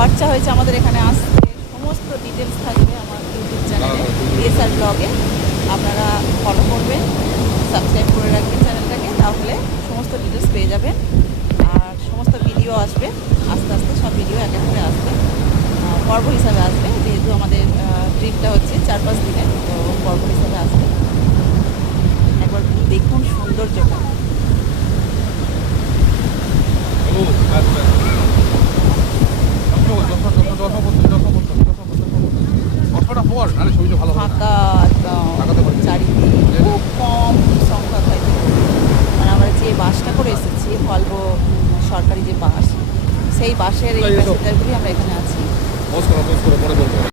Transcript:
খরচা হয়েছে আমাদের এখানে আসতে, সমস্ত ডিটেলস থাকবে আমার ইউটিউব চ্যানেলে ডিএসআর ব্লগে। আপনারা ফলো করবেন, সাবস্ক্রাইব করে রাখবেন চ্যানেলটাকে, তাহলে সমস্ত ডিটেলস পেয়ে যাবেন। আর সমস্ত ভিডিও আসবে, আস্তে আস্তে সব ভিডিও এক এক করে আসবে, পর্ব হিসাবে আসবে। যেহেতু আমাদের ট্রিপটা হচ্ছে 4-5 দিনের, তো পর্ব হিসাবে আসবে। একবার দেখুন সৌন্দর্যটা। ফাঁকা একদম চারিদিক, খুব কম সংখ্যা থাকে। মানে আমরা যে বাসটা করে এসেছি, ভলভো সরকারি যে বাস, সেই বাসের এই প্যাসেঞ্জারগুলি আমরা এখানে আছি।